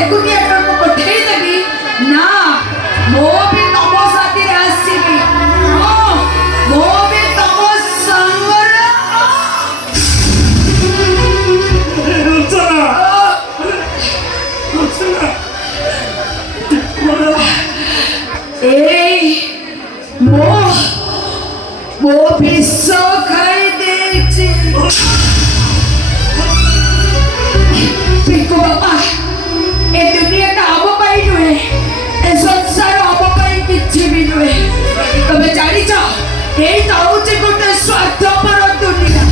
एकुटिया को पठेई देबी ना मो भी तम साथी रे आसीबी मो भी तम संगर मो विश्व खाई देछि पिको बाबा ए दुनिया का अब पाई नुहे ए संसार अब पाई किछि भी नुहे तबे जानि छ ए ताउचे गोटे स्वार्थपर दुनिया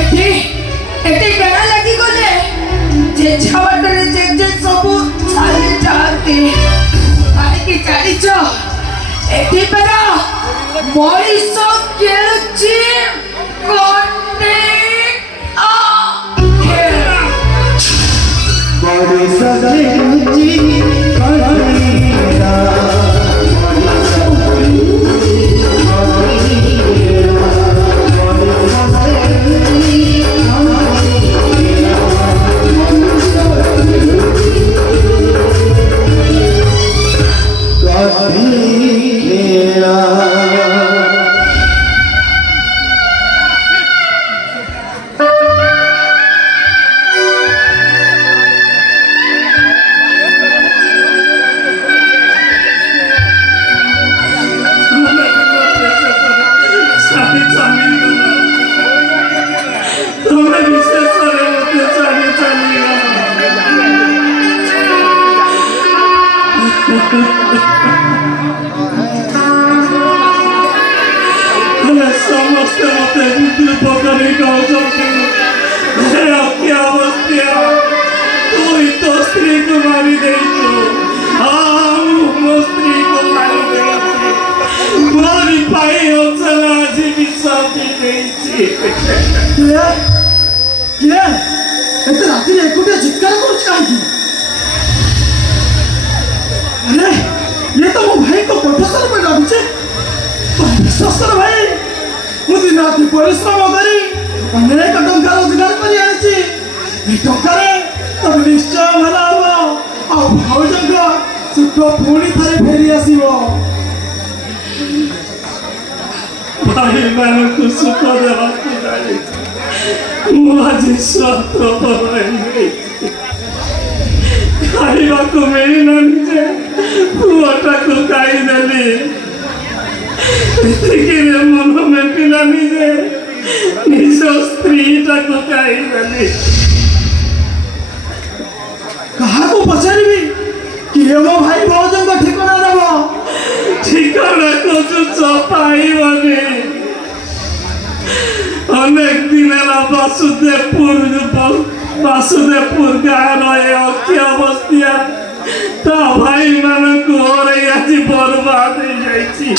एठी गड़ा लगी गले जे छावटरे जे सब छाली जाते आइ कि जानि छ एठी परा मनीष खेलुची कोटे मनीष खेलुची कोटेरा समस्त मते विद्युत पकड़ी तुई तो स्त्री को मारी दे मो स्त्री को मारी दे मारी पाई चला जी विश्वासी एते राती एकुटिया चित्कार करूछ काहे अरे ये तो मो भाई को प्रोफेसर पे लागुचे विश्वास कर भाई मु दिन राति परिश्रम करी अनेक टंका रोजगार करी आछि ए टंकारे तब निश्चय भला हो आ भाउजंग सुख पुणी थारे फेरी आसीबो भाई मानो को सुख देवा मुझे स्वार्थ खाइबा को मेरी नंजे पुआटा को खाई देली तिकिरे मन में पिला निजे निज स्त्री को खाई देली कहा को पचारिबी कि मो भाई भाउजंग ठिकाना देबो ठिकाना को चपाई बने अनेक दिन वासुदेवपुर गाँव अक्षय बस्तिया ता भाई मान को आज बर्बाद हो जाइए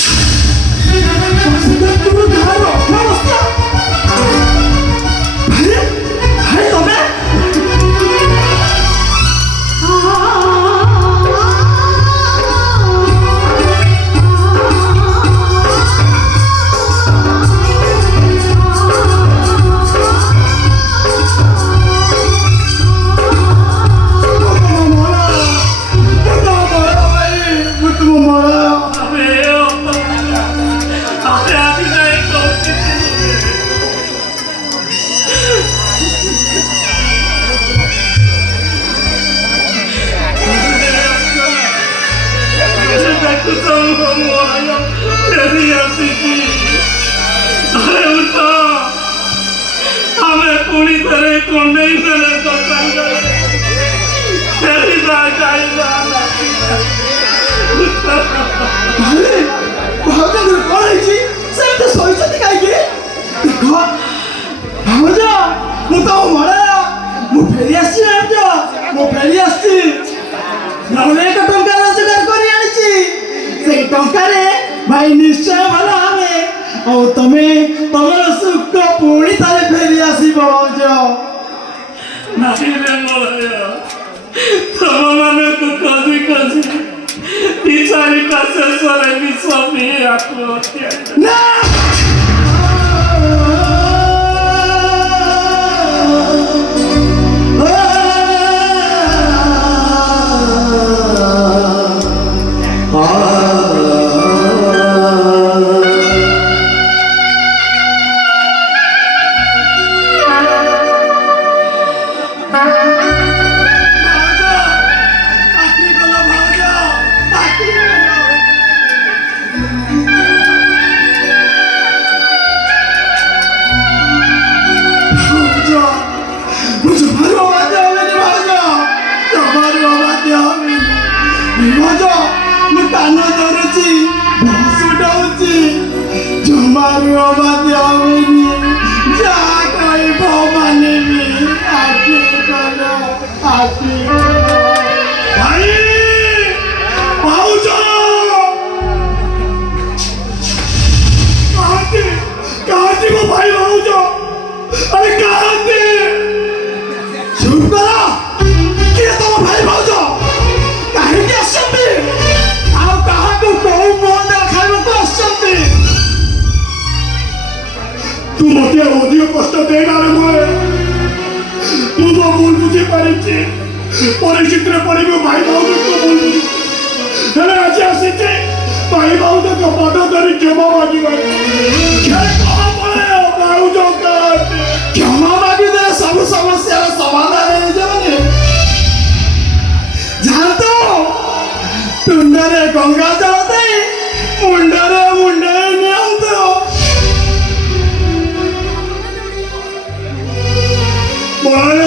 पूरी तरह कोने तरह भाई निश्चय भला हमें और तुम्हें तुम्हारा सुख पूरी तरह फेरी आसीबो जो नहीं रे मोरया तुम माने को कजी बिचारी का से सरे विश्वामी आत्महत्या ना ଭାଇ ଭାଉଜ କାହାନ୍ତି କାହାନ୍ତି ମୋ ଭାଇ ଭାଉଜ ଆରେ କାହାନ୍ତି ଚୁପ୍ କର କିଏ ତମ ଭାଇ ଭାଉଜ କାହିଁକି ଆସିଛନ୍ତି ଆଉ କାହାକୁ କୋଉ ମୁହଁ ଖାଇବାକୁ ଆସିଛନ୍ତି ତୁ ମତେ ଅଧିକ କଷ୍ଟ ଦେଇନାରେ ମୁହେ ମୁଁ ମୋ ଭୁଲ ବୁଝିପାରିଛି ପରିସ୍ଥିତିରେ ପଡ଼ି ମୋ ଭାଇ ଭାଉଜଙ୍କ ଭୁଲ ହେଲେ ଆଜି ଆସିଛି ଭାଇ ଭାଉଜଙ୍କ ପଦ ଧରି କ୍ଷମା ମାଗିବାକୁ ଭାଉଜ କ୍ଷମା ମାଗିଦେଲେ ସବୁ ସମସ୍ୟାର ସମାଧାନ ହେଇଯାଉନି ଯାଆନ୍ତୁ ତୁଣ୍ଡରେ ଗଙ୍ଗା ଜଳ ଦେଇ ମୁଣ୍ଡରେ ମୁଣ୍ଡେଇ ନିଅନ୍ତୁ ବଳ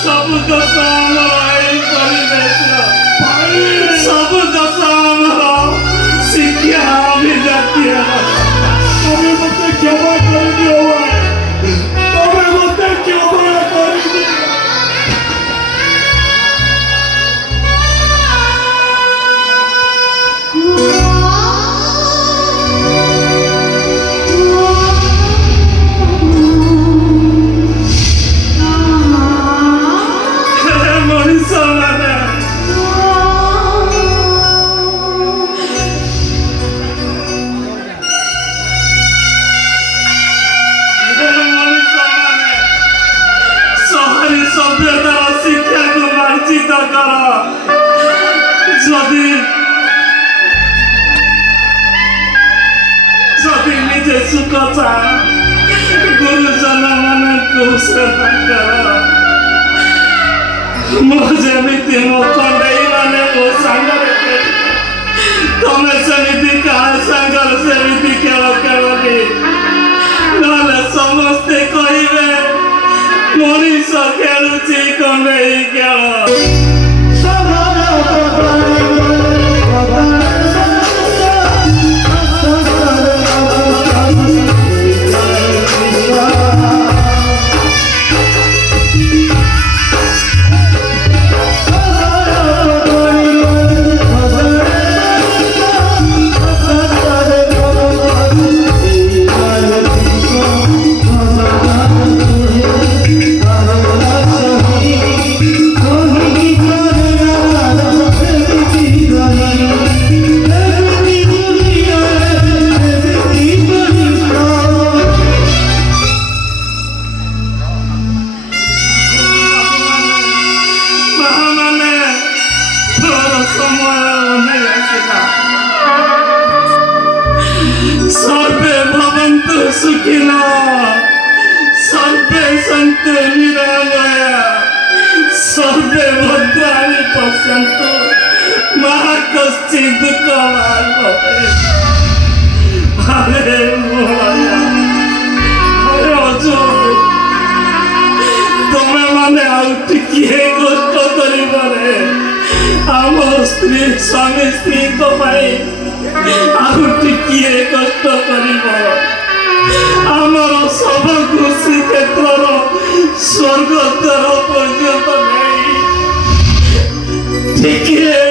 ସବୁ ଦୋଷ ଆମର ଏଇ ପରିବେଶର ସବୁ ଦୋଷ ଆମର ଶିକ୍ଷା ଅଭିଜାତୀୟ ତମେ ମତେ କ୍ଷମା କରିଦିଅ ତମେ ମତେ କ୍ଷମା କରିଦିଅ ମଣିଷ ମାନେ ସହରୀ ସଭ୍ୟତାର ଶିକ୍ଷାକୁ ମାର୍ଜିତ କର ଯଦି ନିଜେ ସୁଖ ଚାହ ଗୁରୁଜନ ମାନଙ୍କୁ ସେବା କର ମୁଁ ଯେମିତି ମୋ କଣ୍ଡେଇ ମାନେ ମୋ ସାଙ୍ଗରେ ତମେ ସେମିତି କାହା ସାଙ୍ଗରେ ସେମିତି ଖେଳ ଖେଳନି ନହେଲେ ସମସ୍ତେ କହିବେ ମଣିଷ ଖେଳୁଛି କଣ୍ଡେଇ ଖେଳ सर्वे भवन्तु सुखिनो सर्वे सन्तु निरामया सर्वे भद्राणि पश्यन्तु मा कश्चित् दुःखभाग् भवेत् हरे हरे अजय तमे माने आउ टिकिए कष्ट करिबारे आम स्त्री स्वामी स्त्री को पाई आउ टिकिए कष्ट करिब आमर सब कृषि क्षेत्र स्वर्ग द्वार पर्यंत नहीं टिकिए